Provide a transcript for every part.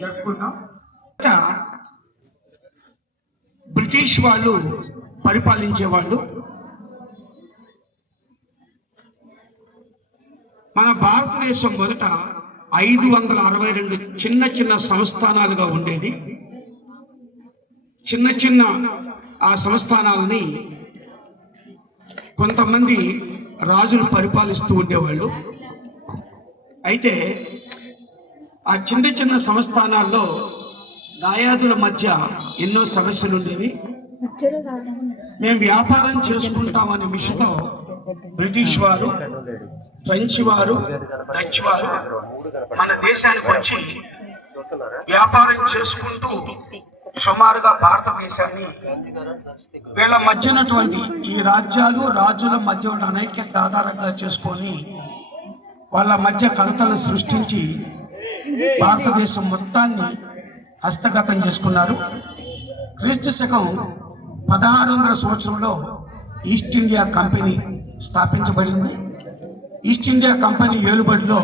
జరుపుకుంటాం. బ్రిటిష్ వాళ్ళు పరిపాలించే వాళ్ళు మన భారతదేశం మొదట 562 చిన్న చిన్న సంస్థానాలుగా ఉండేది. చిన్న చిన్న ఆ సంస్థానాలని కొంతమంది రాజులు పరిపాలిస్తూ ఉండేవాళ్ళు. అయితే ఆ చిన్న చిన్న సంస్థానాల్లో దాయాదుల మధ్య ఎన్నో సమస్యలు ఉండేవి. మేము వ్యాపారం చేసుకుంటామనే విషయంతో బ్రిటిష్ వారు, ఫ్రెంచ్ వారు, డచ్ వారు మన దేశానికి వచ్చి వ్యాపారం చేసుకుంటూ సుమారుగా భారతదేశాన్ని వీళ్ళ మధ్య ఉన్నటువంటి ఈ రాజుల మధ్య ఉన్న అనైక్యత ఆధారంగా చేసుకొని వాళ్ళ మధ్య కలతలు సృష్టించి భారతదేశం మొత్తాన్ని హస్తగతం చేసుకున్నారు. క్రీస్తు శకం 1600 సంవత్సరంలో ఈస్ట్ ఇండియా కంపెనీ స్థాపించబడింది. ఈస్ట్ ఇండియా కంపెనీ ఏలుబడిలో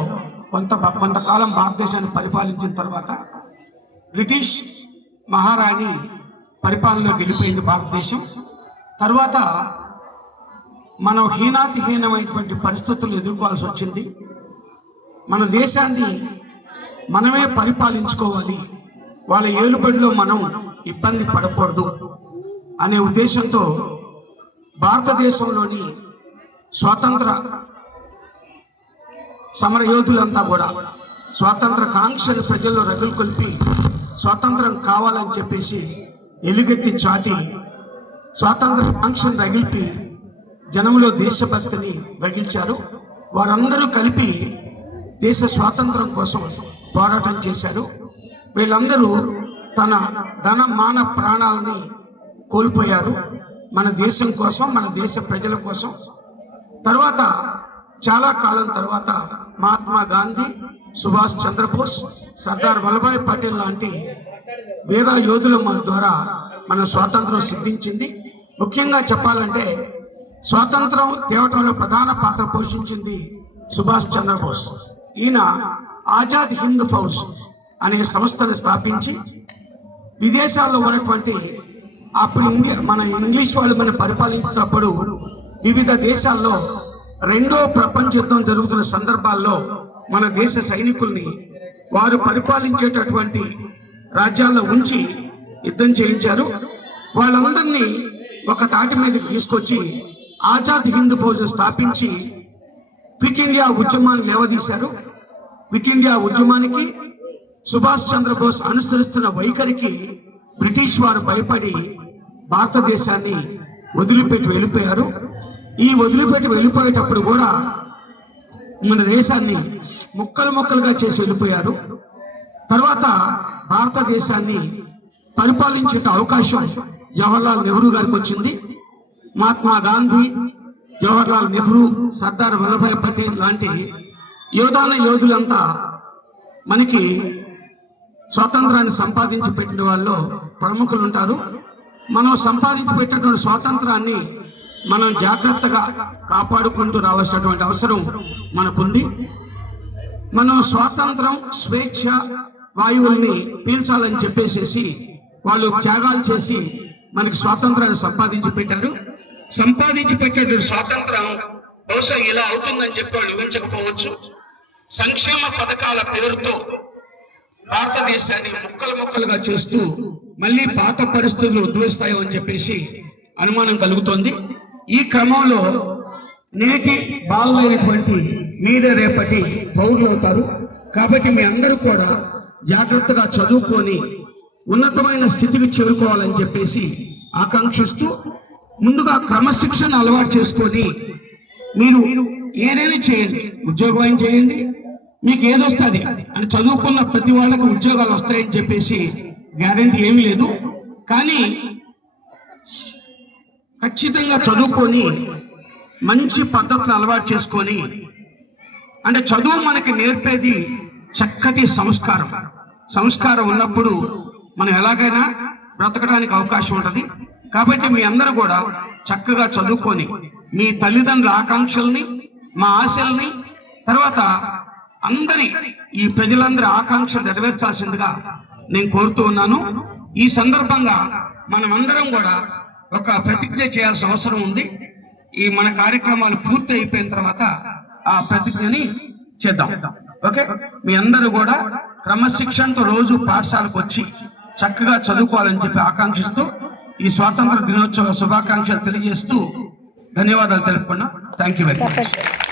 కొంతకాలం భారతదేశాన్ని పరిపాలించిన తర్వాత బ్రిటిష్ మహారాణి పరిపాలనలోకి వెళ్ళిపోయింది భారతదేశం. తర్వాత మనం హీనాతిహీనమైనటువంటి పరిస్థితులు ఎదుర్కోవాల్సి వచ్చింది. మన దేశాన్ని మనమే పరిపాలించుకోవాలి, వాళ్ళ ఏలుబడిలో మనం ఇబ్బంది పడకూడదు అనే ఉద్దేశంతో భారతదేశంలోని స్వాతంత్ర సమరయోధులంతా కూడా స్వాతంత్ర కాంక్షను ప్రజల్లో రగులు కొల్పి స్వాతంత్రం కావాలని చెప్పేసి ఎలుగెత్తి చాటి స్వాతంత్ర కాంక్షను రగిల్పి జనంలో దేశభక్తిని రగిల్చారు. వారందరూ కలిపి దేశ స్వాతంత్రం కోసం పోరాటం చేశారు. వీళ్ళందరూ తన ధన మాన ప్రాణాలని కోల్పోయారు మన దేశం కోసం, మన దేశ ప్రజల కోసం. తర్వాత చాలా కాలం తర్వాత మహాత్మా గాంధీ, సుభాష్ చంద్రబోస్, సర్దార్ వల్లభాయ్ పటేల్ లాంటి వీర యోధుల ద్వారా మన స్వాతంత్రం సిద్ధించింది. ముఖ్యంగా చెప్పాలంటే స్వాతంత్రం తేవటంలో ప్రధాన పాత్ర పోషించింది సుభాష్ చంద్రబోస్. ఈయన ఆజాద్ హింద్ ఫౌజ్ అనే సంస్థను స్థాపించి విదేశాల్లో ఉన్నటువంటి అప్పుడు మన ఇంగ్లీష్ వాళ్ళు మనం పరిపాలించినప్పుడు వివిధ దేశాల్లో రెండో ప్రపంచ యుద్ధం జరుగుతున్న సందర్భాల్లో మన దేశ సైనికుల్ని వారు పరిపాలించేటటువంటి రాజ్యాల్లో ఉంచి యుద్ధం చేయించారు. వాళ్ళందరినీ ఒక తాటి మీదకి తీసుకొచ్చి ఆజాద్ హింద్ ఫౌజ్ స్థాపించి క్విట్ ఇండియా ఉద్యమాన్ని లేవదీశారు. క్విట్ ఇండియా ఉద్యమానికి సుభాష్ చంద్రబోస్ అనుసరిస్తున్న వైఖరికి బ్రిటిష్ వారు భయపడి భారతదేశాన్ని వదిలిపెట్టి వెళ్ళిపోయారు. ఈ వదిలిపెట్టి వెళ్ళిపోయేటప్పుడు కూడా మన దేశాన్ని ముక్కలుగా చేసి వెళ్ళిపోయారు. తర్వాత భారతదేశాన్ని పరిపాలించే అవకాశం జవహర్లాల్ నెహ్రూ గారికి వచ్చింది. మహాత్మా గాంధీ, జవహర్లాల్ నెహ్రూ, సర్దార్ వల్లభాయ్ పటేల్ లాంటి యోధులంతా మనకి స్వాతంత్రాన్ని సంపాదించి పెట్టిన వాళ్ళు ప్రముఖులు ఉంటారు. మనం సంపాదించి పెట్టినటువంటి స్వాతంత్రాన్ని మనం జాగ్రత్తగా కాపాడుకుంటూ రావాల్సినటువంటి అవసరం మనకుంది. మనం స్వాతంత్రం, స్వేచ్ఛ వాయువుల్ని పీల్చాలని చెప్పేసేసి వాళ్ళు త్యాగాలు చేసి మనకి స్వాతంత్రాన్ని సంపాదించి పెట్టారు. సంపాదించి పెట్టేటువంటి స్వాతంత్రం బహుశా ఇలా అవుతుందని చెప్పి వాళ్ళు ఊహించకపోవచ్చు. సంక్షేమ పథకాల పేరుతో భారతదేశాన్ని ముక్కలుగా చేస్తూ మళ్ళీ పాత పరిస్థితులు ఉద్భవిస్తాయో అని చెప్పేసి అనుమానం కలుగుతోంది. ఈ క్రమంలో నేటి బాలైనటువంటి మీరే రేపటి పౌరులు అవుతారు. కాబట్టి మీ అందరూ కూడా జాగ్రత్తగా చదువుకొని ఉన్నతమైన స్థితికి చేరుకోవాలని చెప్పేసి ఆకాంక్షిస్తూ ముందుగా క్రమశిక్షణ అలవాటు చేసుకొని మీరు ఏదైనా చేయండి, ఉద్యోగం చేయండి, మీకు ఏదొస్తుంది అని చదువుకున్న ప్రతి వాళ్ళకు ఉద్యోగాలు వస్తాయని చెప్పేసి గ్యారెంటీ ఏమీ లేదు. కానీ ఖచ్చితంగా చదువుకొని మంచి పద్ధతులు అలవాటు చేసుకొని, అంటే చదువు మనకి నేర్పేది చక్కటి సంస్కారం ఉన్నప్పుడు మనం ఎలాగైనా బ్రతకడానికి అవకాశం ఉంటుంది. కాబట్టి మీ అందరూ కూడా చక్కగా చదువుకొని మీ తల్లిదండ్రుల ఆకాంక్షల్ని, మా ఆశల్ని, తర్వాత అందరి ఈ ప్రజలందరి ఆకాంక్షలు నెరవేర్చాల్సిందిగా నేను కోరుతూ ఉన్నాను. ఈ సందర్భంగా మనమందరం కూడా ఒక ప్రతిజ్ఞ చేయాల్సిన అవసరం ఉంది. ఈ మన కార్యక్రమాలు పూర్తి అయిపోయిన తర్వాత ఆ ప్రతిజ్ఞని చేద్దాం. ఓకే, మీ అందరూ కూడా క్రమశిక్షణతో రోజు పాఠశాలకు వచ్చి చక్కగా చదువుకోవాలని చెప్పి ఆకాంక్షిస్తూ ఈ స్వాతంత్ర దినోత్సవ శుభాకాంక్షలు తెలియజేస్తూ ధన్యవాదాలు తెలుపుకున్నా. Thank you very much.